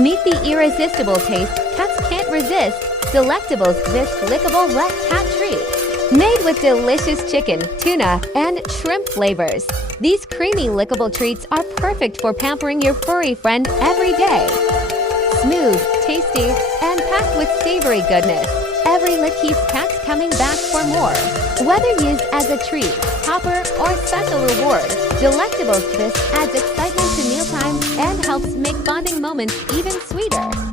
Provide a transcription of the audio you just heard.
Meet the irresistible taste cats can't resist. Delectables this lickable wet cat treat. Made with delicious chicken, tuna, and shrimp flavors. These creamy lickable treats are perfect for pampering your furry friend every day. Smooth, tasty, and packed with savory goodness. Every lick keeps cats coming back for more. Whether used as a treat, topper, or special reward, Delectables this adds excitement to mealtime and helps make bonding moments even sweeter.